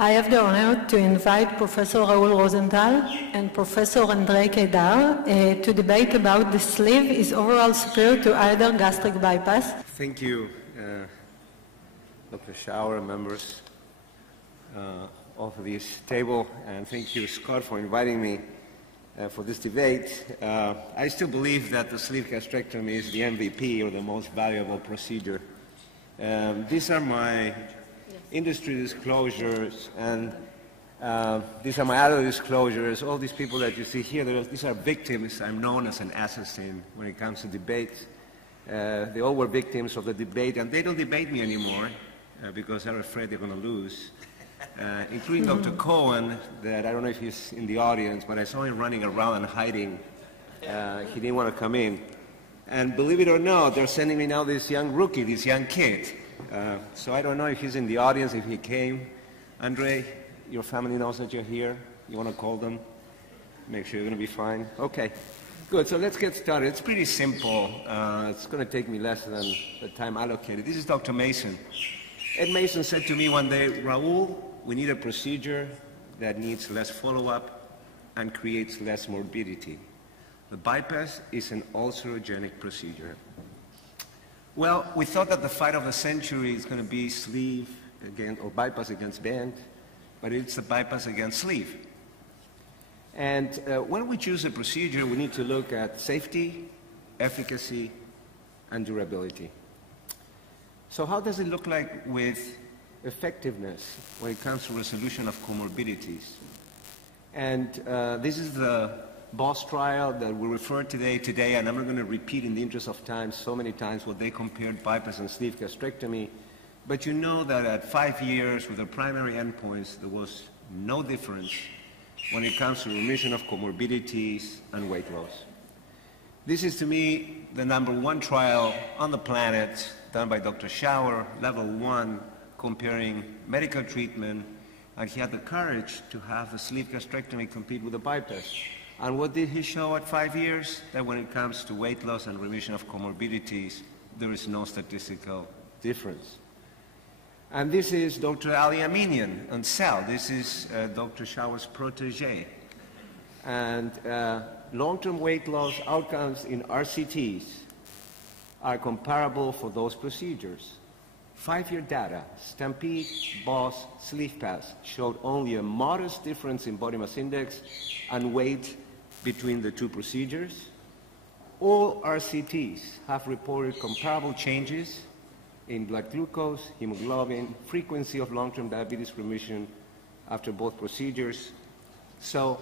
I have the honor to invite Professor Raul Rosenthal and Professor Andrei Keidar to debate about the sleeve is overall superior to either gastric bypass. Thank you, Dr. Schauer, members of this table, and thank you, Scott, for inviting me for this debate. I still believe that the sleeve gastrectomy is the MVP, or the most valuable procedure. These are my industry disclosures, and these are my other disclosures. All these people that you see here, these are victims. I'm known as an assassin when it comes to debates. They all were victims of the debate, and they don't debate me anymore because they're afraid they're going to lose, including Dr. Cohen, that I don't know if he's in the audience, but I saw him running around and hiding. He didn't want to come in. And believe it or not, they're sending me now this young rookie, this young kid. So I don't know if he's in the audience, if he came. Andrei, your family knows that you're here. You want to call them? Make sure you're going to be fine. Okay, good. So let's get started. It's pretty simple. It's going to take me less than the time allocated. This is Dr. Mason. Ed Mason said to me one day, Raul, we need a procedure that needs less follow-up and creates less morbidity. The bypass is an ulcerogenic procedure. Well, we thought that the fight of the century is going to be sleeve against, or bypass against band, but it's a bypass against sleeve. And when we choose a procedure, we need to look at safety, efficacy, and durability. So how does it look like with effectiveness when it comes to resolution of comorbidities? And this is the BOSS trial that we referred today, and I'm not going to repeat in the interest of time so many times what they compared bypass and sleeve gastrectomy, but you know that at 5 years with the primary endpoints, there was no difference when it comes to remission of comorbidities and weight loss. This is, to me, the #1 trial on the planet done by Dr. Schauer, level 1, comparing medical treatment, and he had the courage to have the sleeve gastrectomy compete with the bypass. And what did he show at 5 years? That when it comes to weight loss and remission of comorbidities, there is no statistical difference. And this is Dr. Ali Aminian on cell. This is Dr. Schauer's protege. And long-term weight loss outcomes in RCTs are comparable for those procedures. 5-year data, Stampede, BOSS, Sleeve Pass, showed only a modest difference in body mass index and weight between the two procedures. All RCTs have reported comparable changes in blood glucose, hemoglobin, frequency of long-term diabetes remission after both procedures. So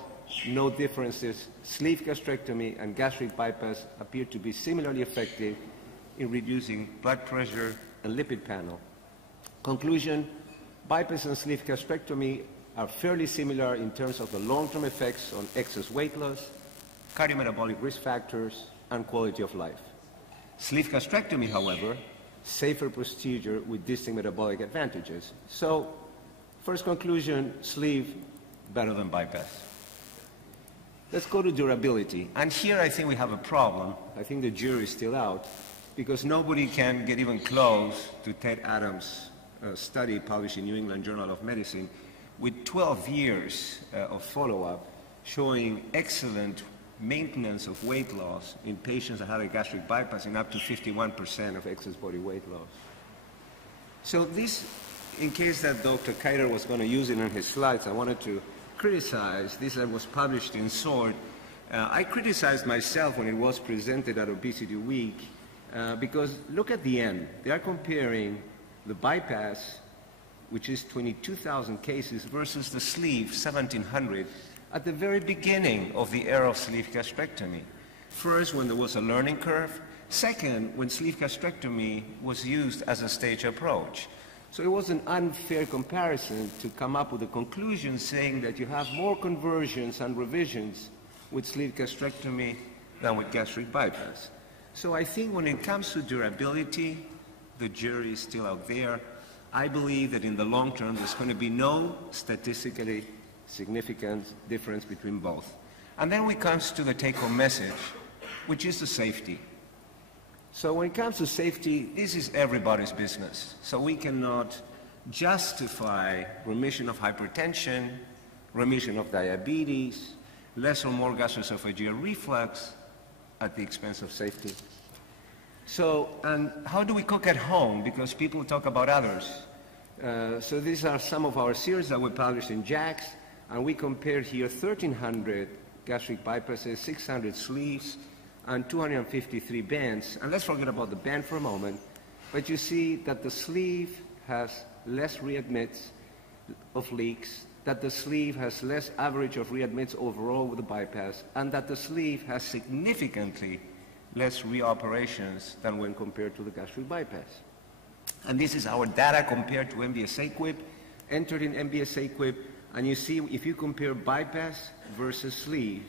no differences. Sleeve gastrectomy and gastric bypass appear to be similarly effective in reducing blood pressure and lipid panel. Conclusion, bypass and sleeve gastrectomy are fairly similar in terms of the long-term effects on excess weight loss, cardiometabolic risk factors, and quality of life. Sleeve gastrectomy, however, safer procedure with distinct metabolic advantages. So, first conclusion, sleeve better than bypass. Let's go to durability. And here I think we have a problem. I think the jury is still out, because nobody can get even close to Ted Adams' study published in New England Journal of Medicine with 12 years of follow-up showing excellent maintenance of weight loss in patients that had a gastric bypass in up to 51% of excess body weight loss. So this, in case that Dr. Keidar was going to use it in his slides, I wanted to criticize this that was published in SWORD. I criticized myself when it was presented at Obesity Week because look at the end. They are comparing the bypass, which is 22,000 cases, versus the sleeve, 1,700, at the very beginning of the era of sleeve gastrectomy. First, when there was a learning curve. Second, when sleeve gastrectomy was used as a stage approach. So it was an unfair comparison to come up with a conclusion saying that you have more conversions and revisions with sleeve gastrectomy than with gastric bypass. So I think when it comes to durability, the jury is still out there. I believe that in the long term, there's going to be no statistically significant difference between both. And then we come to the take-home message, which is the safety. So when it comes to safety, this is everybody's business. So we cannot justify remission of hypertension, remission of diabetes, less or more gastroesophageal reflux at the expense of safety. So, and how do we cook at home? Because people talk about others. So these are some of our series that we published in JACS, and we compared here 1,300 gastric bypasses, 600 sleeves, and 253 bands. And let's forget about the band for a moment, but you see that the sleeve has less readmits of leaks, that the sleeve has less average of readmits overall with the bypass, and that the sleeve has significantly less reoperations than when compared to the gastric bypass. And this is our data compared to MBSA-QIP, entered in MBSA-QIP, and you see if you compare bypass versus sleeve,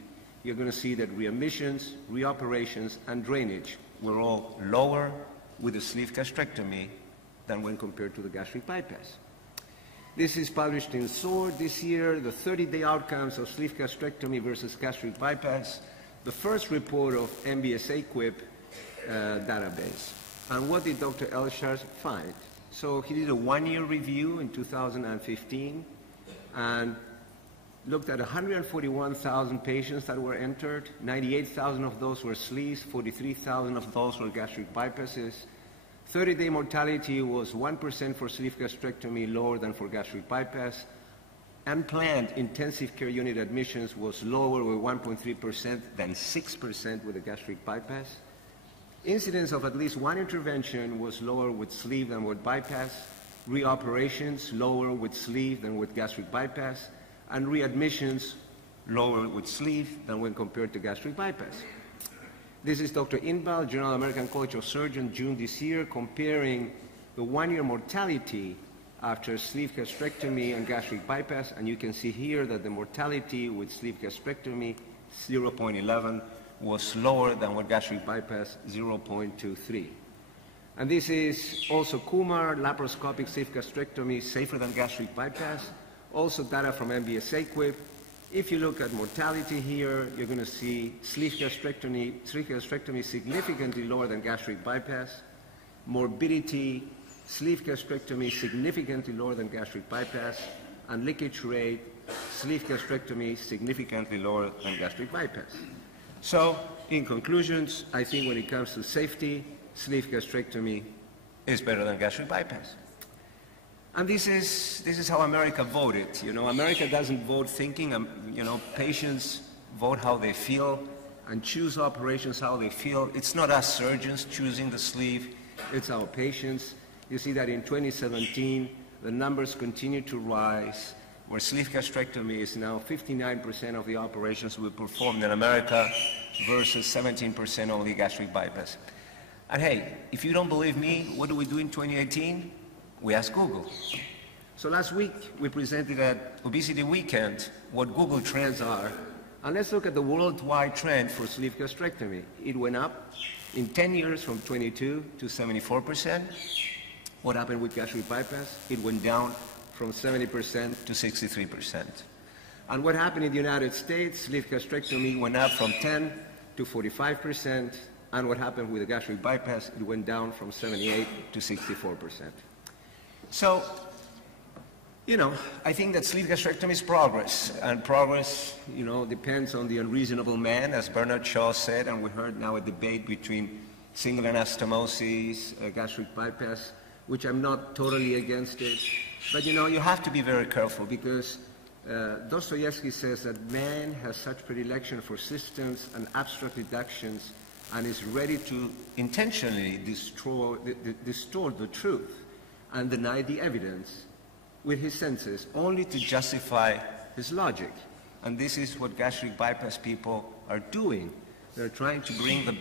you're going to see that readmissions, reoperations, and drainage were all lower with the sleeve gastrectomy than when compared to the gastric bypass. This is published in SWORD this year, the 30-day outcomes of sleeve gastrectomy versus gastric bypass, the first report of MBSA-QIP database. And what did Dr. Elshars find? So he did a one-year review in 2015 and looked at 141,000 patients that were entered. 98,000 of those were sleeves, 43,000 of those were gastric bypasses. 30-day mortality was 1% for sleeve gastrectomy, lower than for gastric bypass. Unplanned intensive care unit admissions was lower with 1.3% than 6% with the gastric bypass. Incidence of at least one intervention was lower with sleeve than with bypass. Reoperations lower with sleeve than with gastric bypass. And readmissions lower with sleeve than when compared to gastric bypass. This is Dr. Inbal, Journal of American College of Surgeons, June this year, comparing the one-year mortality after sleeve gastrectomy and gastric bypass, and you can see here that the mortality with sleeve gastrectomy, 0.11, was lower than with gastric bypass, 0.23. And this is also Kumar, laparoscopic sleeve gastrectomy, safer than gastric bypass, also data from MBSA-QIP. If you look at mortality here, you're going to see sleeve gastrectomy significantly lower than gastric bypass, morbidity, sleeve gastrectomy significantly lower than gastric bypass, and leakage rate, sleeve gastrectomy significantly lower than gastric bypass. So, in conclusions, I think when it comes to safety, sleeve gastrectomy is better than gastric bypass. And this is how America voted. You know, America doesn't vote thinking, you know, patients vote how they feel and choose operations how they feel. It's not us surgeons choosing the sleeve, it's our patients. You see that in 2017, the numbers continue to rise, where sleeve gastrectomy is now 59% of the operations we performed in America versus 17% only gastric bypass. And hey, if you don't believe me, what do we do in 2018? We ask Google. So last week, we presented at Obesity Weekend what Google trends are. And let's look at the worldwide trend for sleeve gastrectomy. It went up in 10 years from 22 to 74%. What happened with gastric bypass? It went down from 70% to 63%. And what happened in the United States? Sleeve gastrectomy went up from 10 to 45%. And what happened with the gastric bypass? It went down from 78 to 64%. So, you know, I think that sleeve gastrectomy is progress. And progress, you know, depends on the unreasonable man, as Bernard Shaw said, and we heard now a debate between single anastomosis, gastric bypass, which I'm not totally against it. But, you know, you have to be very careful because Dostoevsky says that man has such predilection for systems and abstract deductions and is ready to intentionally distort the truth and deny the evidence with his senses only to justify his logic. And this is what gastric bypass people are doing. They're trying to bring the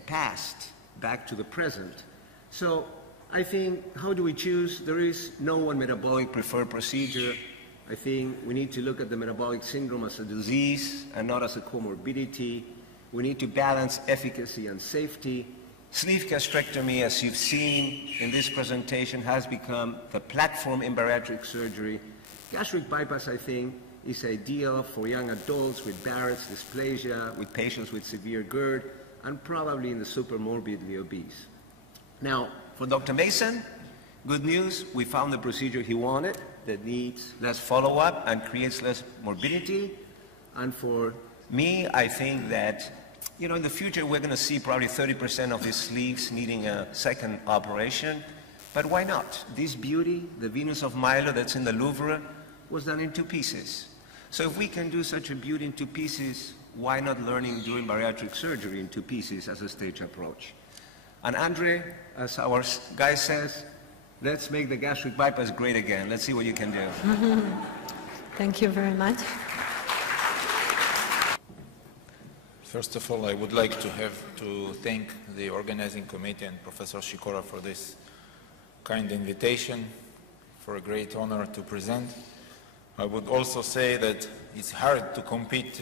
past, back to the present. So I think, how do we choose? There is no one metabolic preferred procedure. I think we need to look at the metabolic syndrome as a disease and not as a comorbidity. We need to balance efficacy and safety. Sleeve gastrectomy, as you've seen in this presentation, has become the platform in bariatric surgery. Gastric bypass, I think, is ideal for young adults with Barrett's dysplasia, with patients with severe GERD, and probably in the supermorbidly obese. Now, for Dr. Mason, Good news, we found the procedure he wanted that needs less follow-up and creates less morbidity. And for me, I think that, you know, in the future we're going to see probably 30% of these sleeves needing a second operation. But why not? This beauty, the Venus of Milo that's in the Louvre, was done in 2 pieces. So if we can do such a beauty in 2 pieces, why not learning doing bariatric surgery in 2 pieces as a stage approach? And Andrei, as our guy says, let's make the gastric bypass great again. Let's see what you can do. Thank you very much. First of all, I would like to thank the organizing committee and Professor Sikora for this kind invitation, for a great honor to present. I would also say that it's hard to compete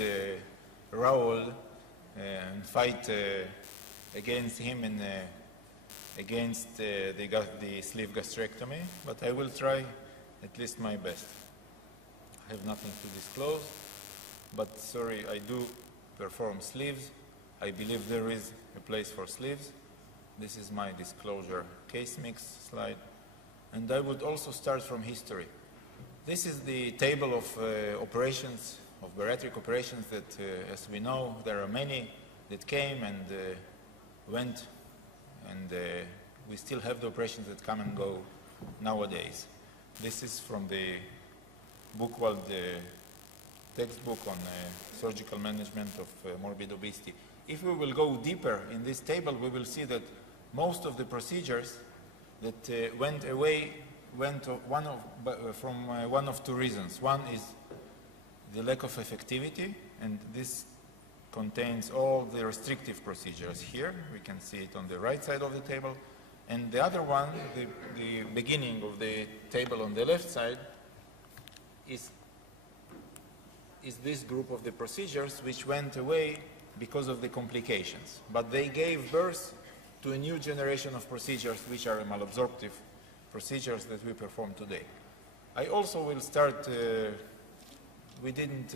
Raul and fight against him and against the sleeve gastrectomy, but I will try at least my best. I have nothing to disclose, but sorry, I do perform sleeves. I believe there is a place for sleeves. This is my disclosure case mix slide. And I would also start from history. This is the table of operations, of bariatric operations that, as we know, there are many that came and went, and we still have the operations that come and go nowadays. This is from the book called the textbook on surgical management of morbid obesity. If we will go deeper in this table, we will see that most of the procedures that went away went from one of 2 reasons. One is the lack of effectivity, and this contains all the restrictive procedures here. We can see it on the right side of the table. And the other one, the beginning of the table on the left side, is this group of the procedures which went away because of the complications. But they gave birth to a new generation of procedures which are malabsorptive procedures that we perform today. I also will start, we didn't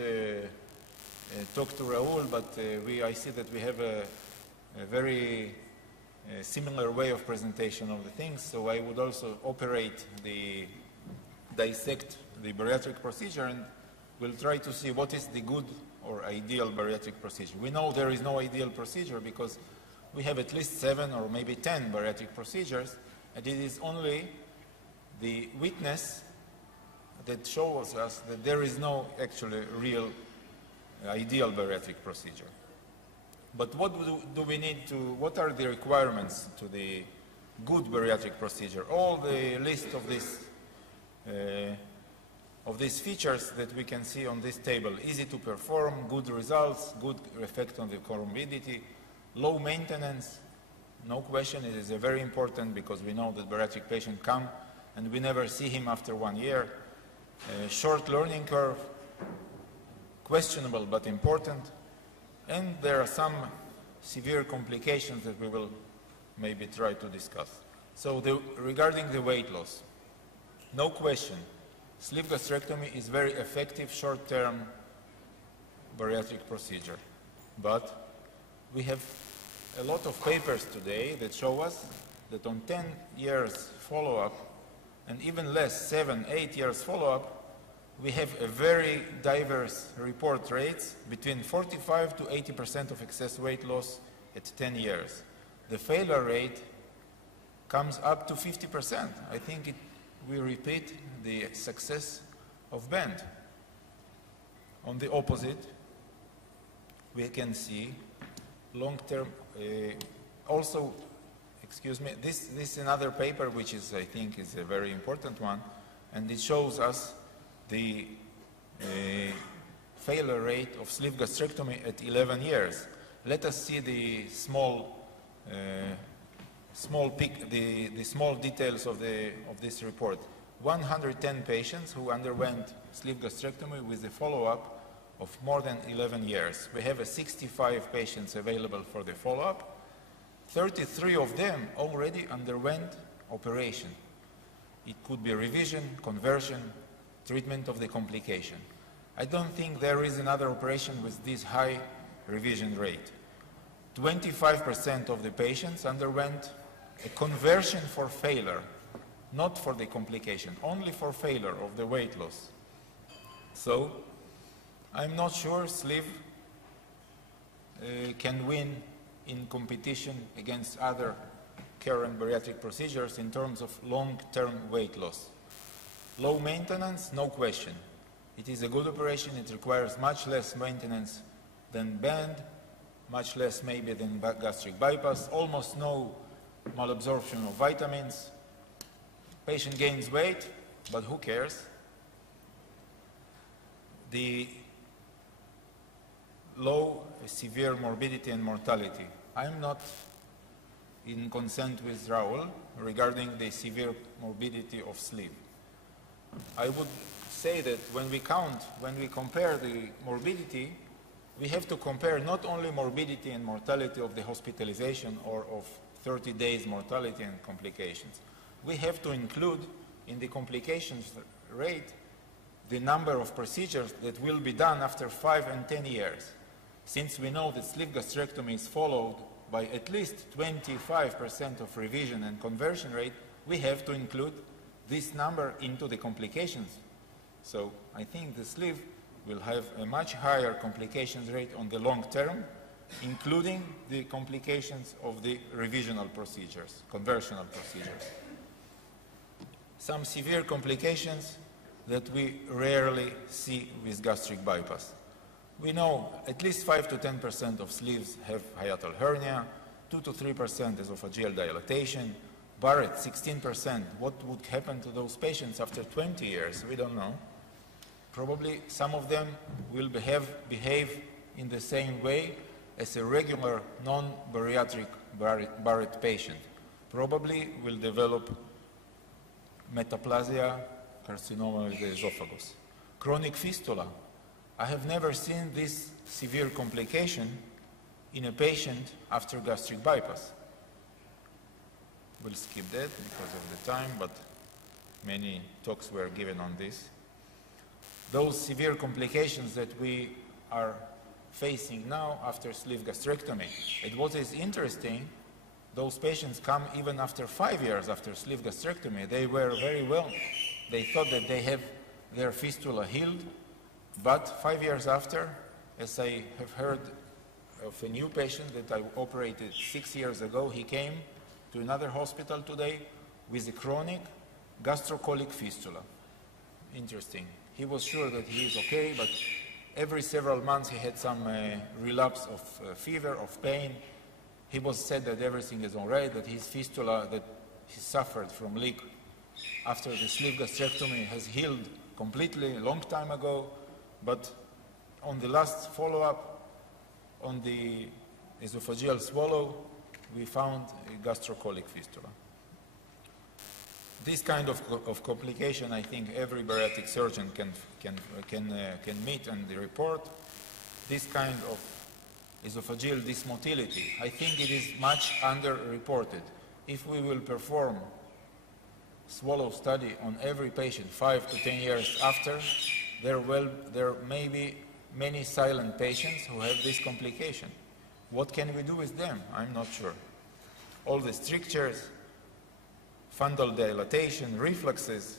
talk to Raul, but I see that we have a very similar way of presentation of the things, so I would also dissect the bariatric procedure, and we'll try to see what is the good or ideal bariatric procedure. We know there is no ideal procedure because we have at least 7 or maybe 10 bariatric procedures, and it is only the witness that shows us that there is no actually real ideal bariatric procedure. But what do we need to, what are the requirements to the good bariatric procedure? All the list of these features that we can see on this table: easy to perform, good results, good effect on the comorbidity, low maintenance. No question, it is very important because we know that bariatric patients come and we never see him after 1 year. Short learning curve, questionable but important. And there are some severe complications that we will maybe try to discuss. So regarding the weight loss, no question, sleeve gastrectomy is very effective short-term bariatric procedure. But we have a lot of papers today that show us that on 10 years follow-up, and even less, 7, 8 years follow-up, we have a very diverse report rates between 45 to 80% of excess weight loss at 10 years. The failure rate comes up to 50%. I think we repeat the success of band. On the opposite, we can see long-term, also, excuse me, this is another paper which is, I think, is a very important one, and it shows us the failure rate of sleeve gastrectomy at 11 years. Let us see the small details of this report. 110 patients who underwent sleeve gastrectomy with a follow-up of more than 11 years. We have 65 patients available for the follow-up. 33 of them already underwent operation. It could be revision, conversion, treatment of the complication. I don't think there is another operation with this high revision rate. 25% of the patients underwent a conversion for failure. not for the complication, only for failure of the weight loss. So I'm not sure sleeve can win in competition against other current bariatric procedures in terms of long-term weight loss. Low maintenance, no question. It is a good operation. It requires much less maintenance than band, much less maybe than gastric bypass, almost no malabsorption of vitamins. Patient gains weight, but who cares? The low severe morbidity and mortality. I'm not in consent with Raul regarding the severe morbidity of sleeve. I would say that when we compare the morbidity, we have to compare not only morbidity and mortality of the hospitalization or of 30 days mortality and complications. We have to include in the complications rate the number of procedures that will be done after 5 and 10 years. Since we know that sleeve gastrectomy is followed by at least 25% of revision and conversion rate, we have to include this number into the complications. So I think the sleeve will have a much higher complications rate on the long term, including the complications of the revisional procedures, conversional procedures. Some severe complications that we rarely see with gastric bypass. We know at least 5 to 10% of sleeves have hiatal hernia, 2 to 3% esophageal dilatation, Barrett 16%. What would happen to those patients after 20 years? We don't know. Probably some of them will behave in the same way as a regular non-bariatric Barrett patient. Probably will develop metaplasia, carcinoma of the esophagus. Chronic fistula. I have never seen this severe complication in a patient after gastric bypass. We'll skip that because of the time, but many talks were given on this. Those severe complications that we are facing now after sleeve gastrectomy. And what is interesting, those patients come even after 5 years after sleeve gastrectomy. They were very well. They thought that they have their fistula healed, but 5 years after, as I have heard of a new patient that I operated 6 years ago, he came to another hospital today with a chronic gastrocolic fistula. Interesting. He was sure that he is okay, but every several months he had some relapse of fever, of pain. He was said that everything is all right, that his fistula that he suffered from leak after the sleeve gastrectomy has healed completely a long time ago, but on the last follow-up on the esophageal swallow, we found a gastrocolic fistula. This kind of complication, I think every bariatric surgeon can meet and report. This kind of esophageal dysmotility, I think it is much underreported. If we will perform swallow study on every patient 5 to 10 years after, there may be many silent patients who have this complication. What can we do with them? I'm not sure. All the strictures, fundal dilatation, refluxes,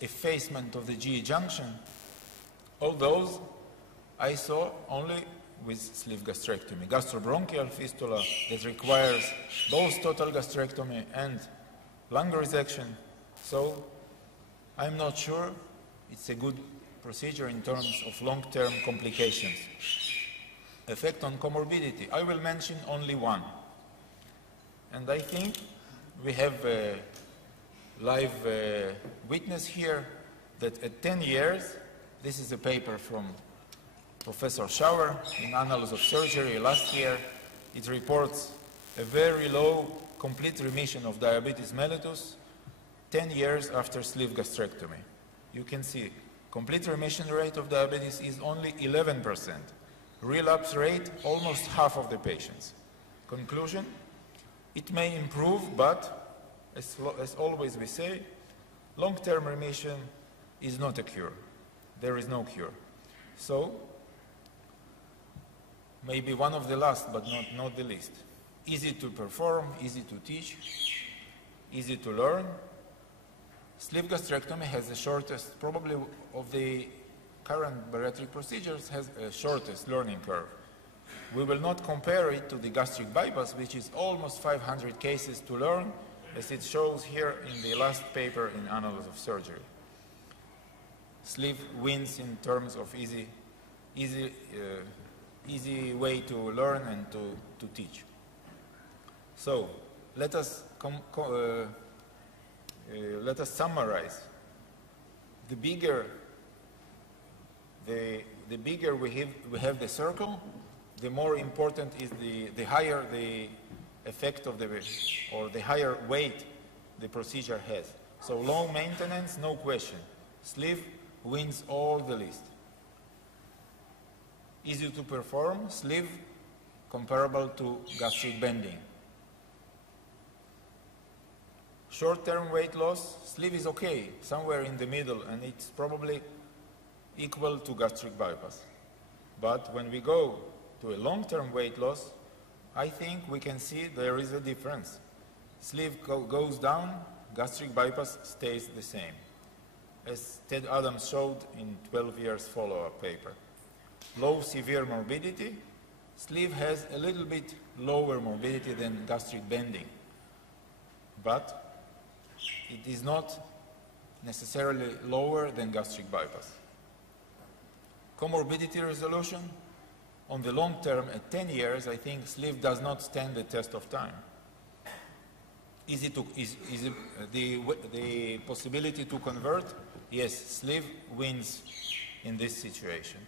effacement of the GE junction, all those I saw only with sleeve gastrectomy. Gastrobronchial fistula that requires both total gastrectomy and lung resection. So I'm not sure it's a good procedure in terms of long-term complications. Effect on comorbidity. I will mention only one. And I think we have a live witness here that at 10 years, this is a paper from Professor Schauer in Annals of Surgery last year. It reports a very low complete remission of diabetes mellitus 10 years after sleeve gastrectomy. You can see complete remission rate of diabetes is only 11%. Relapse rate, almost half of the patients. Conclusion, it may improve, but as always we say, long-term remission is not a cure. There is no cure. So, maybe one of the last, but not the least. Easy to perform, easy to teach. easy to learn. Sleeve gastrectomy has the shortest, probably of the current bariatric procedures, has a shortest learning curve. We will not compare it to the gastric bypass, which is almost 500 cases to learn, as it shows here in the last paper in Annals of Surgery. Sleeve wins in terms of easy way to learn and to teach. So let us summarize. The bigger we have the circle, the more important is the higher the effect of the higher weight the procedure has. So low maintenance, no question. Sleeve wins all the list. Easy to perform, sleeve comparable to gastric bending. Short-term weight loss, sleeve is okay, somewhere in the middle, and it's probably equal to gastric bypass. But when we go to a long-term weight loss, I think we can see there is a difference. Sleeve goes down, gastric bypass stays the same, as Ted Adams showed in 12 years follow-up paper. Low severe morbidity, sleeve has a little bit lower morbidity than gastric bending, but it is not necessarily lower than gastric bypass. Comorbidity resolution, on the long term, at 10 years, I think sleeve does not stand the test of time. The possibility to convert? Yes, sleeve wins in this situation.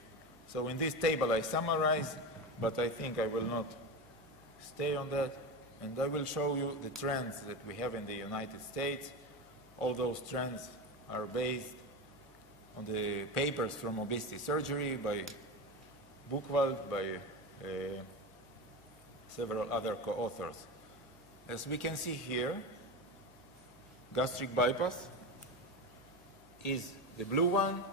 So in this table I summarize, but I think I will not stay on that, and I will show you the trends that we have in the United States. All those trends are based on the papers from obesity surgery by Buchwald, by several other co-authors. As we can see here, gastric bypass is the blue one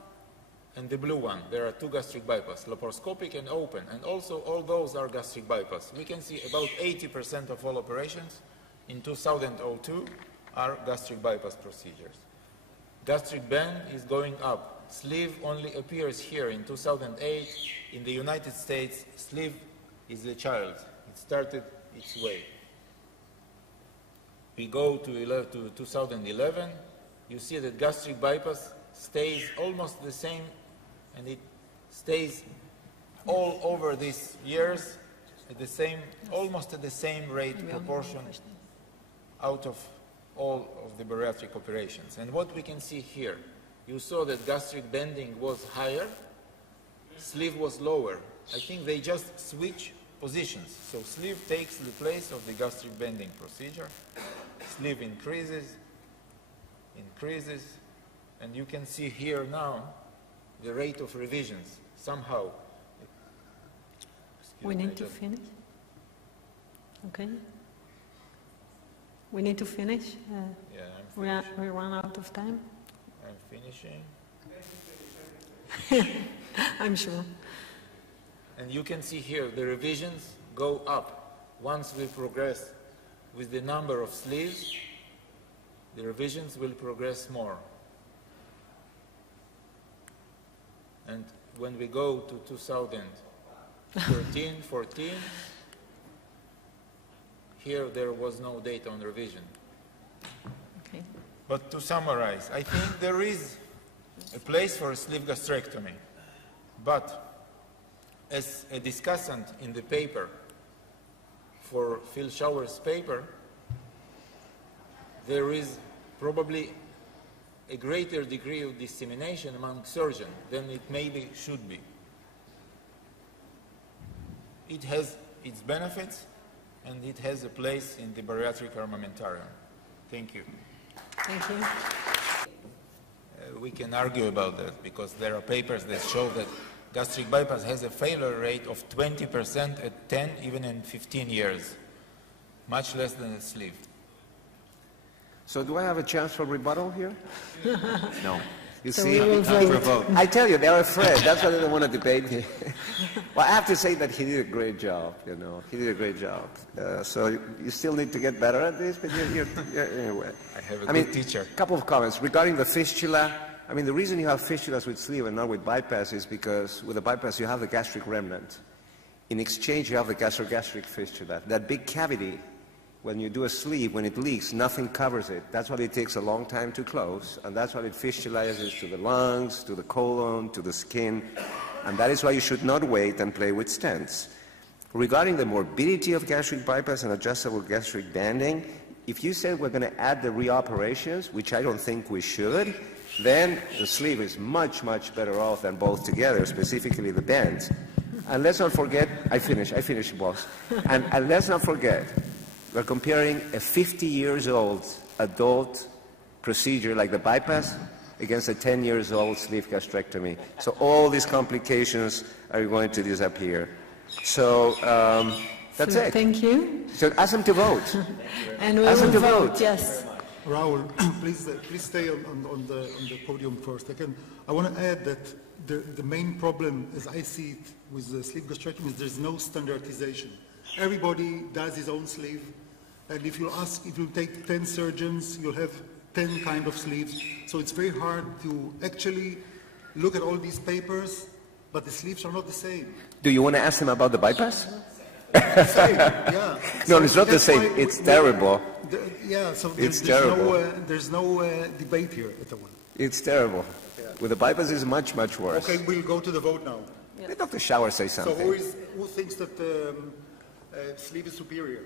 and the blue one. There are two gastric bypass, laparoscopic and open, and also all those are gastric bypass. We can see about 80% of all operations in 2002 are gastric bypass procedures. Gastric bend is going up. Sleeve only appears here in 2008. In the United States, sleeve is a child. It started its way. We go to 2011. You see that gastric bypass stays almost the same, and it stays all over these years at the same, almost at the same rate proportion out of all of the bariatric operations. And what we can see here, you saw that gastric bending was higher, sleeve was lower. I think they just switch positions. So sleeve takes the place of the gastric bending procedure. Sleeve increases, and you can see here now the rate of revisions somehow. We need to finish. Okay. We need to finish. Yeah, we run out of time. I'm finishing. I'm sure. And you can see here the revisions go up. Once we progress with the number of sleeves, the revisions will progress more. And when we go to 2013, 14, here there was no data on revision. Okay. But to summarize, I think there is a place for a sleeve gastrectomy. But as a discussant in the paper, for Phil Schauer's paper, there is probably a greater degree of dissemination among surgeons than it maybe should be. It has its benefits, and it has a place in the bariatric armamentarium. Thank you. Thank you. We can argue about that because there are papers that show that gastric bypass has a failure rate of 20% at 10, even in 15 years, much less than a sleeve. So do I have a chance for rebuttal here? No. You So see, we will vote. I tell you, they're afraid. That's why they don't want to debate me. Well, I have to say that he did a great job, you know. He did a great job. So you still need to get better at this, but you're anyway. I have a good teacher. A couple of comments. Regarding the fistula, I mean, the reason you have fistulas with sleeve and not with bypass is because with the bypass you have the gastric remnant. In exchange, you have the gastric fistula. That big cavity, when you do a sleeve, when it leaks, nothing covers it. That's why it takes a long time to close, and that's why it fistulizes to the lungs, to the colon, to the skin, and that is why you should not wait and play with stents. Regarding the morbidity of gastric bypass and adjustable gastric banding, if you said we're going to add the reoperations, which I don't think we should, then the sleeve is much, much better off than both together, specifically the bands. And let's not forget, I finish, boss. And let's not forget, we're comparing a 50-year-old adult procedure like the bypass against a 10-year-old sleeve gastrectomy. So all these complications are going to disappear. So that's it. Thank you. So ask them to vote. And we will vote, yes. Raul, please stay on the podium first. I want to add that the main problem, as I see it, with the sleeve gastrectomy is there's no standardization. Everybody does his own sleeve, and if you take 10 surgeons, you'll have 10 kind of sleeves. So it's very hard to actually look at all these papers, but the sleeves are not the same. Do you want to ask them about the bypass? The same, yeah. No, So it's not the that's same. why It's terrible. Yeah, so It's terrible. there's no debate here at all. It's terrible. With the bypass, it's much, much worse. Okay, we'll go to the vote now. Let Dr. Shower say So something. who thinks that sleeve is superior?